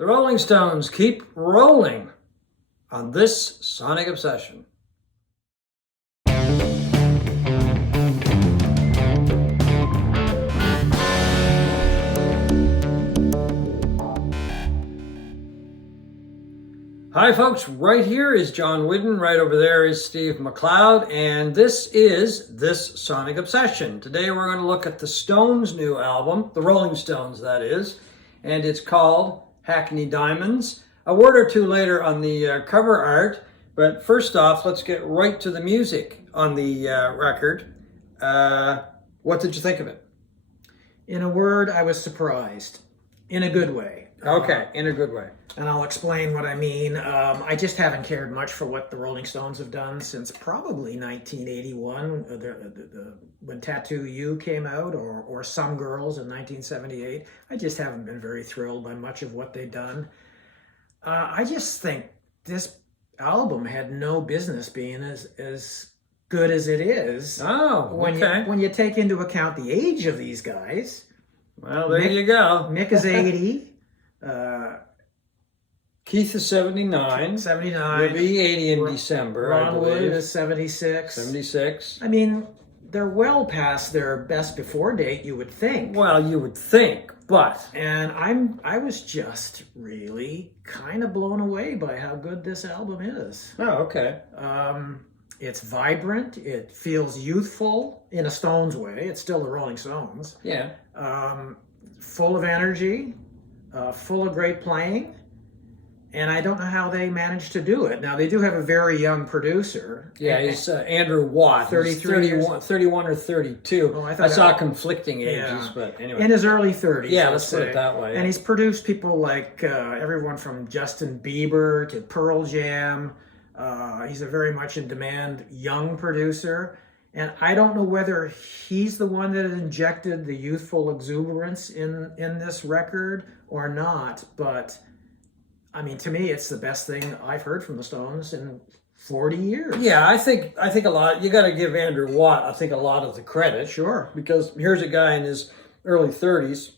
The Rolling Stones keep rolling on this Sonic Obsession. Hi folks, right here is John Whidden, right over there is Steve McLeod, and this is This Sonic Obsession. Today we're going to look at the Stones' new album, the Rolling Stones that is, and it's called Hackney Diamonds. A word or two later on the cover art, but first off, let's get right to the music on the record. What did you think of it? In a word, I was surprised. In a good way. Okay, in a good way. And I'll explain what I mean. I just haven't cared much for what the Rolling Stones have done since probably 1981, when Tattoo You came out, or Some Girls in 1978. I just haven't been very thrilled by much of what they've done. I just think this album had no business being as good as it is. Oh, okay. When you take into account the age of these guys. Well, there you go. Mick is 80. Keith is 79. 79. He'll be 80 in December, Ron I believe. Wood is 76. 76. I mean, they're well past their best before date, you would think. Well, you would think, but... And I was just really kind of blown away by how good this album is. Oh, okay. It's vibrant. It feels youthful in a Stones way. It's still the Rolling Stones. Yeah. Full of energy, full of great playing. And I don't know how they managed to do it. Now, they do have a very young producer. Yeah, he's Andrew Watt. 31 or 32. Oh, I saw conflicting ages, but anyway. In his early 30s. Yeah, let's put it that way. And he's produced people like everyone from Justin Bieber to Pearl Jam. He's a very much in demand young producer. And I don't know whether he's the one that injected the youthful exuberance in this record or not, but... I mean, to me, it's the best thing I've heard from the Stones in 40 years. Yeah, I think a lot. You got to give Andrew Watt, I think, a lot of the credit. Sure. Because here's a guy in his early 30s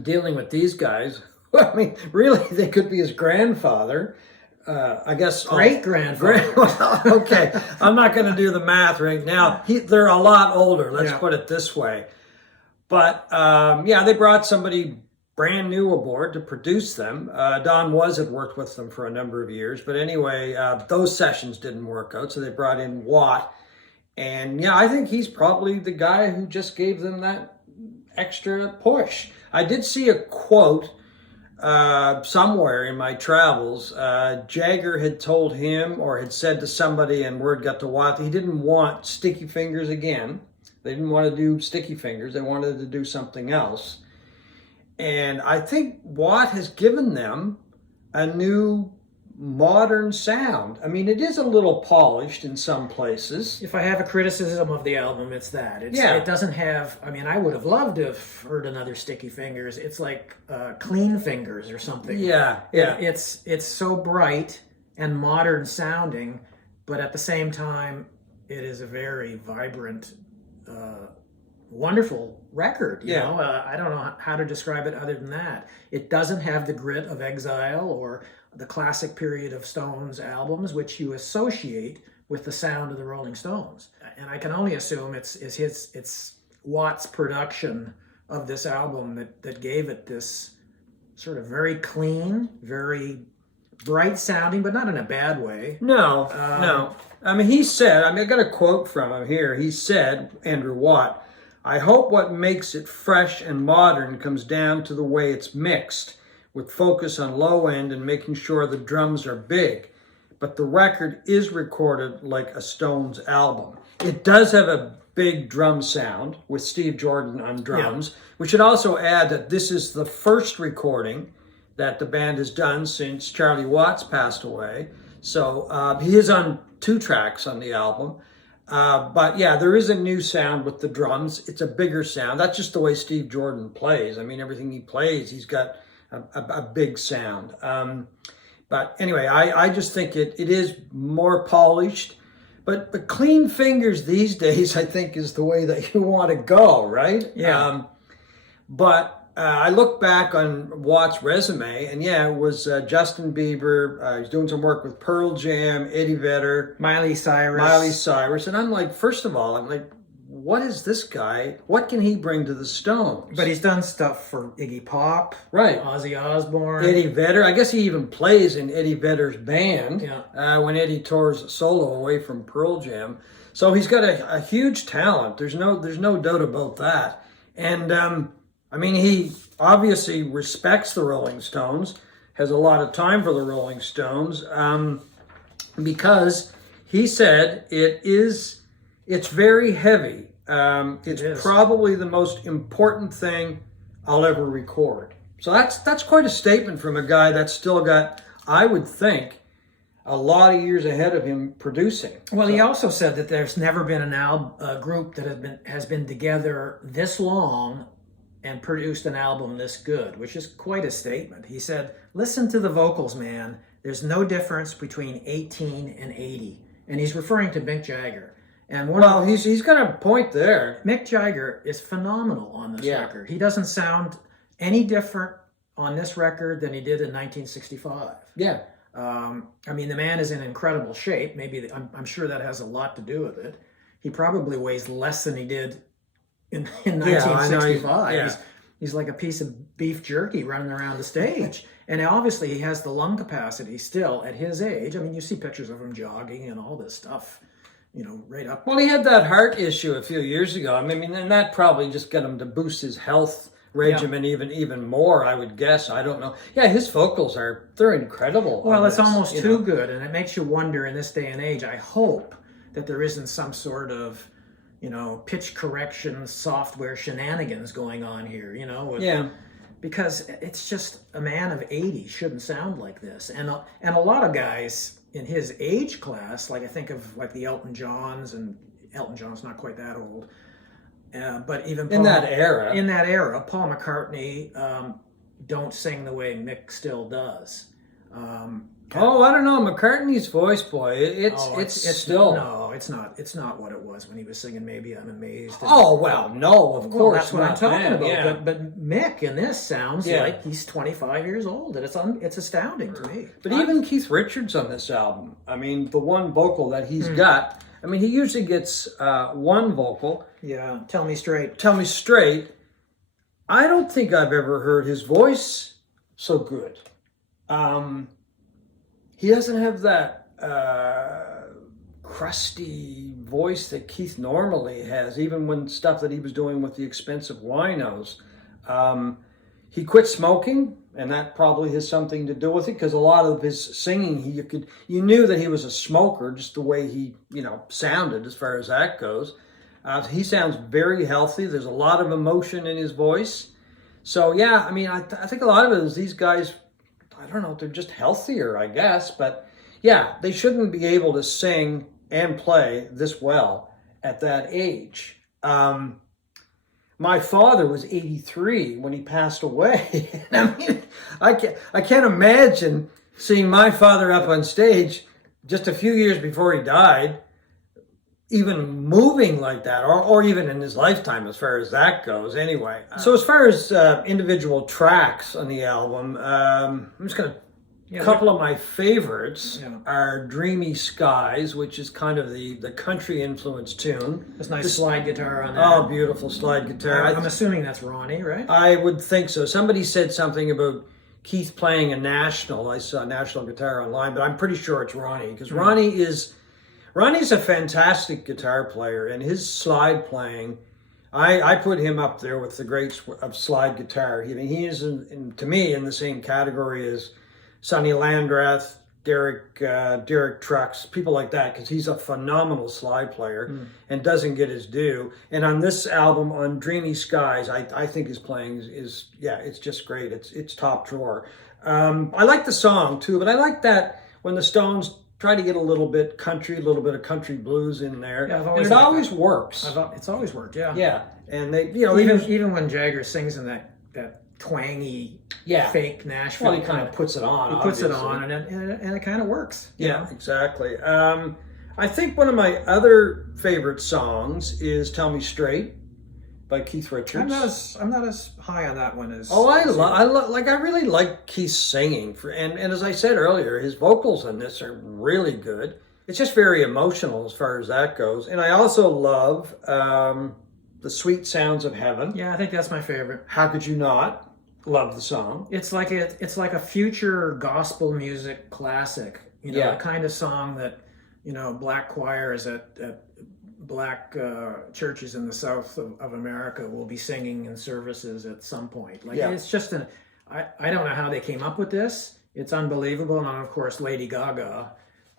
dealing with these guys. I mean, really, they could be his grandfather. I guess great-grandfather. Well, okay, I'm not going to do the math right now. They're a lot older. Let's put it this way. But yeah, they brought somebody brand new aboard to produce them. Don had worked with them for a number of years, but anyway, those sessions didn't work out, so they brought in Watt. And yeah, I think he's probably the guy who just gave them that extra push. I did see a quote somewhere in my travels. Jagger had told him, or had said to somebody, and word got to Watt, he didn't want Sticky Fingers again. They didn't want to do Sticky Fingers. They wanted to do something else. And I think Watt has given them a new modern sound. I mean, it is a little polished in some places. If I have a criticism of the album, it's that. It doesn't have, I mean, I would have loved to have heard another Sticky Fingers. It's like Clean Fingers or something. Yeah. It's so bright and modern sounding, but at the same time, it is a very vibrant wonderful record. You know? I don't know how to describe it other than that. It doesn't have the grit of Exile or the classic period of Stones albums, which you associate with the sound of the Rolling Stones. And I can only assume it's Watt's production of this album that gave it this sort of very clean, very bright sounding, but not in a bad way. No. I mean, he said, I got a quote from him here. He said, Andrew Watt, "I hope what makes it fresh and modern comes down to the way it's mixed, with focus on low end and making sure the drums are big. But the record is recorded like a Stones album. It does have a big drum sound with Steve Jordan on drums. We should also add that this is the first recording that the band has done since Charlie Watts passed away. So he is on 2 tracks on the album. But yeah, there is a new sound with the drums. It's a bigger sound. That's just the way Steve Jordan plays. I mean, everything he plays, he's got a big sound. But anyway, I just think it is more polished. But Clean Fingers these days, I think, is the way that you want to go, right? Yeah. But I look back on Watt's resume, and yeah, it was Justin Bieber. He's doing some work with Pearl Jam, Eddie Vedder, Miley Cyrus. and I'm like, first of all, I'm like, what is this guy? What can he bring to the Stones? But he's done stuff for Iggy Pop, right? Ozzy Osbourne, Eddie Vedder. I guess he even plays in Eddie Vedder's band. Yeah. When Eddie tours solo away from Pearl Jam, so he's got a huge talent. There's no doubt about that. And I mean, he obviously respects the Rolling Stones, has a lot of time for the Rolling Stones, because he said it's very heavy. It's probably the most important thing I'll ever record. So that's quite a statement from a guy that's still got, I would think, a lot of years ahead of him producing. Well, he also said that there's never been a group that has been together this long and produced an album this good, which is quite a statement. He said, listen to the vocals, man. There's no difference between 18 and 80. And he's referring to Mick Jagger. And he's got a point there. Mick Jagger is phenomenal on this record. He doesn't sound any different on this record than he did in 1965. Yeah. I mean, the man is in incredible shape. Maybe I'm sure that has a lot to do with it. He probably weighs less than he did in 1965. Yeah. He's like a piece of beef jerky running around the stage. And obviously he has the lung capacity still at his age. I mean, you see pictures of him jogging and all this stuff, right up. Well, he had that heart issue a few years ago. I mean, and that probably just got him to boost his health regimen even more, I would guess. I don't know. Yeah, his vocals they're incredible. Well, it's almost too good, and it makes you wonder in this day and age. I hope that there isn't some sort of pitch correction software shenanigans going on here, because it's just a man of 80 shouldn't sound like this. And a lot of guys in his age class, like I think of like the Elton Johns, and Elton John's not quite that old, but even in that era, Paul McCartney don't sing the way Mick still does. I don't know. McCartney's voice, boy, it's still it's not what it was when he was singing "Maybe I'm Amazed." No, of course that's what I'm talking about. Yeah. But Mick in this sounds like he's 25 years old, and it's astounding to me. But even Keith Richards on this album, I mean, the one vocal that he's got, I mean, he usually gets one vocal. Yeah, Tell Me Straight. Tell Me Straight. I don't think I've ever heard his voice so good. He doesn't have that crusty voice that Keith normally has, even when stuff that he was doing with the Expensive Winos. He quit smoking, and that probably has something to do with it, because a lot of his singing, you knew that he was a smoker, just the way he sounded as far as that goes. He sounds very healthy. There's a lot of emotion in his voice. So yeah, I mean, I think a lot of it is these guys, I don't know, they're just healthier, I guess. But yeah, they shouldn't be able to sing and play this well at that age. My father was 83 when he passed away. I mean, I can't imagine seeing my father up on stage just a few years before he died, even moving like that, or even in his lifetime, as far as that goes. Anyway, so as far as individual tracks on the album, I'm just gonna. A couple of my favorites are "Dreamy Skies," which is kind of the country influence tune. There's nice slide guitar on that. Oh, beautiful slide guitar. I'm assuming that's Ronnie, right? I would think so. Somebody said something about Keith playing a National. I saw National guitar online, but I'm pretty sure it's Ronnie, because Ronnie's a fantastic guitar player, and his slide playing, I put him up there with the greats of slide guitar. He is, to me, in the same category as Sonny Landrath, Derek Trucks, people like that, because he's a phenomenal slide player and doesn't get his due. And on this album, on Dreamy Skies, I think his playing is it's just great. It's top drawer. I like the song too, but I like that when the Stones try to get a little bit country, a little bit of country blues in there, and it always works. It's always worked, yeah. Yeah, and they, even when Jagger sings in that twangy, fake Nashville, well, he kind of puts it on. He puts it on, and it kind of works. Yeah, exactly. I think one of my other favorite songs is "Tell Me Straight" by Keith Richards. I'm not as high on that one as. Oh, I really like Keith's singing, and as I said earlier, his vocals on this are really good. It's just very emotional as far as that goes, and I also love the Sweet Sounds of Heaven. Yeah, I think that's my favorite. How could you not love the song? It's like a future gospel music classic. You know, the kind of song that, you know, black choirs at black churches in the south of America will be singing in services at some point. Like it's just I don't know how they came up with this. It's unbelievable, and of course Lady Gaga.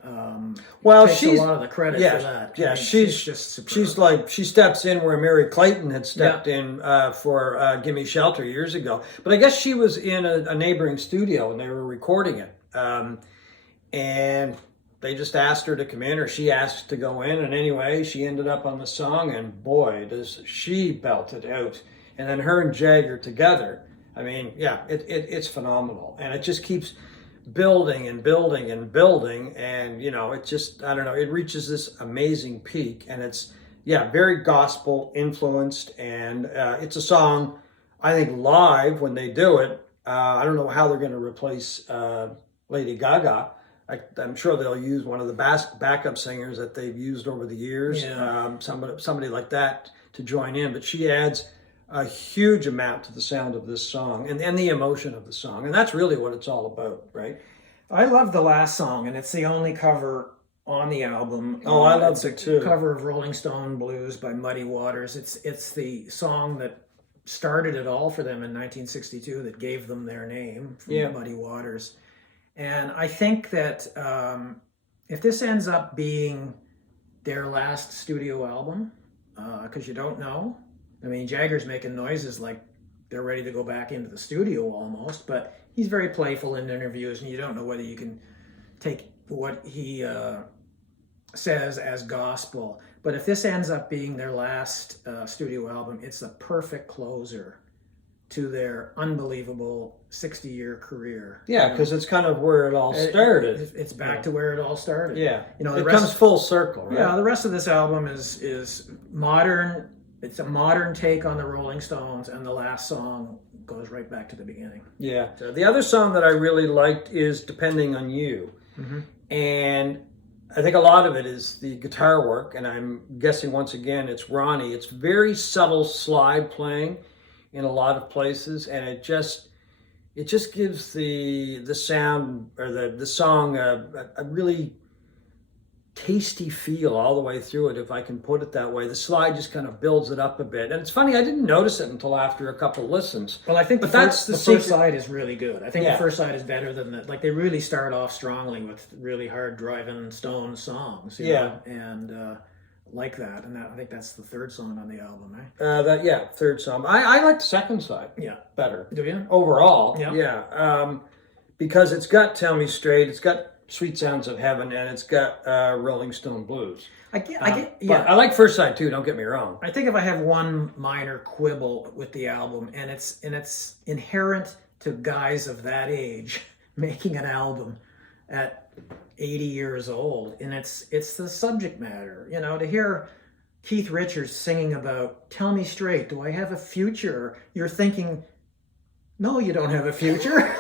Takes she's a lot of the credit for that. Yeah, I mean, she's just superb. She's like, she steps in where Mary Clayton had stepped in for "Gimme Shelter" years ago. But I guess she was in a neighboring studio and they were recording it, and they just asked her to come in, or she asked to go in, and anyway, she ended up on the song, and boy, does she belt it out. And then her and Jagger together, I mean, it's phenomenal, and it just keeps building and building and building, and you know, it just, I don't know, it reaches this amazing peak, and it's very gospel influenced, and it's a song I think live when they do it, I don't know how they're going to replace Lady Gaga. I'm sure they'll use one of the backup singers that they've used over the years, somebody like that to join in, but she adds a huge amount to the sound of this song and the emotion of the song. And that's really what it's all about, right? I love the last song, and it's the only cover on the album. Oh, I love it too. Cover of Rolling Stone Blues by Muddy Waters. It's the song that started it all for them in 1962, that gave them their name, from Muddy Waters. And I think that if this ends up being their last studio album, because you don't know, I mean, Jagger's making noises like they're ready to go back into the studio almost, but he's very playful in interviews, and you don't know whether you can take what he says as gospel. But if this ends up being their last studio album, it's the perfect closer to their unbelievable 60-year career. Yeah, because it's kind of where it all started. It's back to where it all started. Yeah, you know, it comes full circle, right? Yeah, the rest of this album is modern. It's a modern take on the Rolling Stones, and the last song goes right back to the beginning. Yeah. So the other song that I really liked is "Depending on You," and I think a lot of it is the guitar work, and I'm guessing once again it's Ronnie. It's very subtle slide playing in a lot of places, and it just gives the sound, or the song a really tasty feel all the way through it, if I can put it that way. The slide just kind of builds it up a bit, and it's funny, I didn't notice it until after a couple listens. Well, I think the first side is really good. I think the first side is better than that. Like, they really start off strongly with really hard driving Stone songs, you know, and like that, and I think that's the third song on the album, right? Third song. I like the second side better. Do you? Overall, because it's got "Tell Me Straight," it's got "Sweet Sounds of Heaven," and it's got "Rolling Stone Blues." But I like first side too, don't get me wrong. I think if I have one minor quibble with the album, and it's inherent to guys of that age making an album at 80 years old, and it's the subject matter. You know, to hear Keith Richards singing about "Tell me straight, do I have a future?" You're thinking, no, you don't have a future.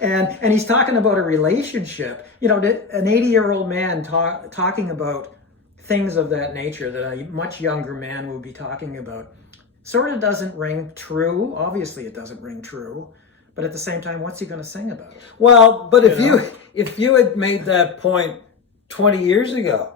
and he's talking about a relationship. You know, an 80-year-old man talking about things of that nature that a much younger man would be talking about sort of doesn't ring true. Obviously, it doesn't ring true. But at the same time, what's he going to sing about? Well, but if you had made that point 20 years ago,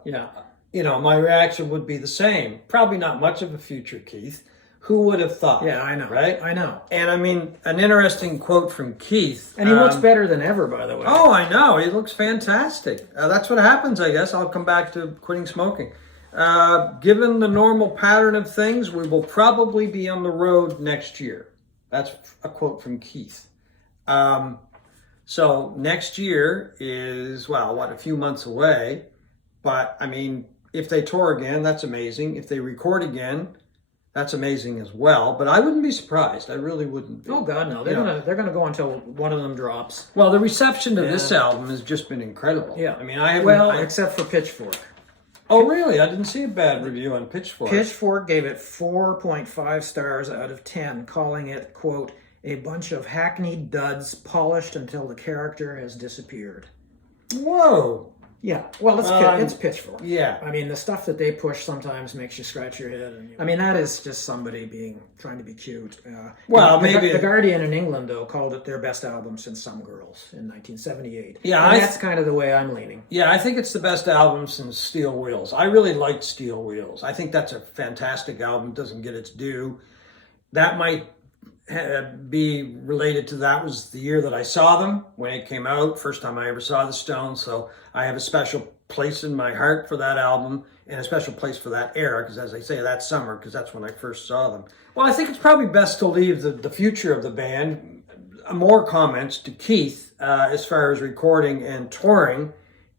you know, my reaction would be the same. Probably not much of a future, Keith. Who would have thought? Yeah, I know. Right? I know. And I mean, an interesting quote from Keith. And he looks better than ever, by the way. Oh, I know. He looks fantastic. That's what happens, I guess. I'll come back to quitting smoking. Given the normal pattern of things, we will probably be on the road next year. That's a quote from Keith. So next year is, a few months away. But, I mean, if they tour again, that's amazing. If they record again, that's amazing as well. But I wouldn't be surprised. I really wouldn't be. Oh, God, no. They're gonna go until one of them drops. Well, the reception to this album has just been incredible. Yeah. I mean, except for Pitchfork. Oh, really? I didn't see a bad review on Pitchfork. Pitchfork gave it 4.5 stars out of 10, calling it, quote, a bunch of hackneyed duds polished until the character has disappeared. Whoa. Yeah, well, it's Pitchfork. Yeah. I mean, the stuff that they push sometimes makes you scratch your head. And, I mean, that is just somebody trying to be cute. Well, maybe The Guardian in England, though, called it their best album since Some Girls in 1978. Yeah, and that's kind of the way I'm leaning. Yeah, I think it's the best album since Steel Wheels. I really liked Steel Wheels. I think that's a fantastic album. Doesn't get its due. That might be related to that was the year that I saw them when it came out. First time I ever saw the Stones. So I have a special place in my heart for that album and a special place for that era because, as I say, that summer, because that's when I first saw them. Well, I think it's probably best to leave the future of the band, more comments to Keith as far as recording and touring.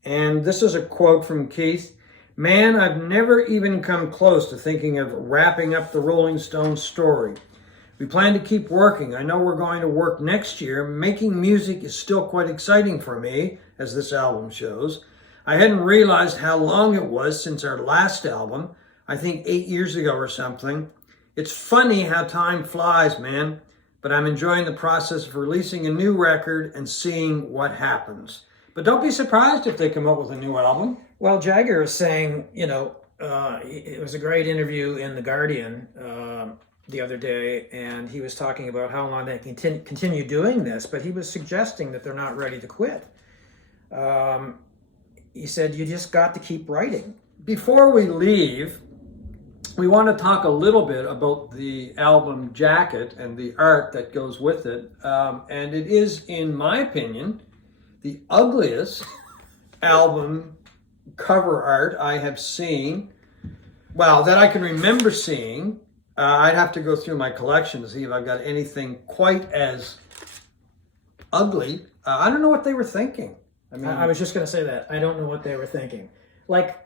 And this is a quote from Keith. Man, I've never even come close to thinking of wrapping up the Rolling Stones story. We plan to keep working. I know we're going to work next year. Making music is still quite exciting for me, as this album shows. I hadn't realized how long it was since our last album, I think 8 years ago or something. It's funny how time flies, man, but I'm enjoying the process of releasing a new record and seeing what happens. But don't be surprised if they come up with a new album. Well, Jagger is saying, it was a great interview in The Guardian the other day, and he was talking about how long they can continue doing this, but he was suggesting that they're not ready to quit. He said, you just got to keep writing. Before we leave, we want to talk a little bit about the album jacket and the art that goes with it. And it is, in my opinion, the ugliest album cover art I have seen, well, that I can remember seeing. I'd have to go through my collection to see if I've got anything quite as ugly. I don't know what they were thinking. I was just going to say that. I don't know what they were thinking. Like,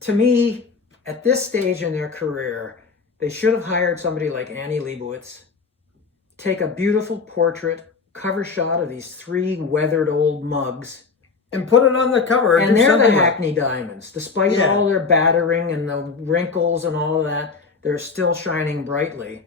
to me, at this stage in their career, they should have hired somebody like Annie Leibovitz, take a beautiful portrait, cover shot of these 3 weathered old mugs, and put it on the cover. And they're the Hackney Diamonds. Despite all their battering and the wrinkles and all of that, they're still shining brightly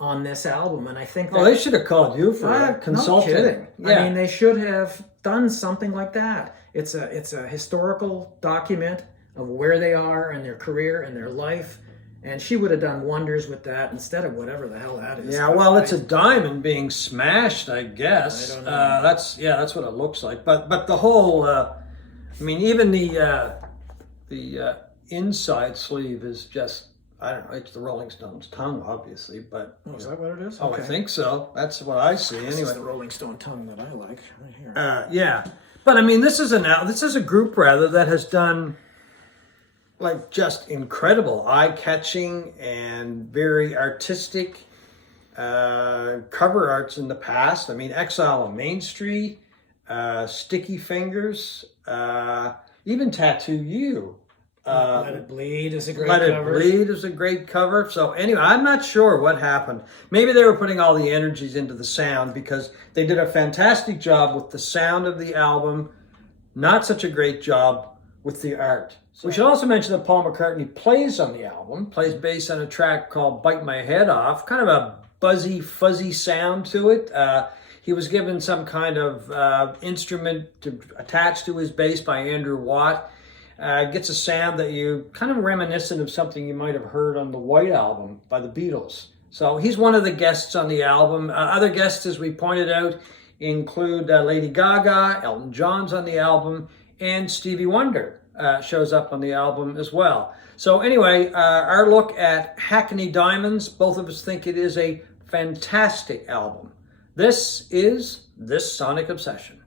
on this album. And I think that... Well, they should have called you for consulting. No kidding. Yeah. I mean, they should have done something like that. It's a historical document of where they are in their career and their life. And she would have done wonders with that instead of whatever the hell that is. Yeah, well, it's a diamond being smashed, I guess. I don't know. That's what it looks like. But the whole, even the inside sleeve is just, I don't know. It's the Rolling Stones tongue, obviously, but is that what it is? Oh, okay. I think so. That's what I see. This anyway, is the Rolling Stone tongue that I like right here. Yeah, but this is a group rather that has done like just incredible, eye-catching and very artistic cover arts in the past. Exile on Main Street, Sticky Fingers, even Tattoo You. Let It Bleed is a great cover. Let It Bleed is a great cover. So anyway, I'm not sure what happened. Maybe they were putting all the energies into the sound because they did a fantastic job with the sound of the album. Not such a great job with the art. So we should also mention that Paul McCartney plays on the album, plays bass on a track called Bite My Head Off. Kind of a buzzy, fuzzy sound to it. He was given some kind of instrument to attach to his bass by Andrew Watt. Gets a sound that you kind of reminiscent of something you might have heard on the White Album by the Beatles. So he's one of the guests on the album. Other guests, as we pointed out, include Lady Gaga, Elton John's on the album, and Stevie Wonder shows up on the album as well. So anyway, our look at Hackney Diamonds, both of us think it is a fantastic album. This is This Sonic Obsession.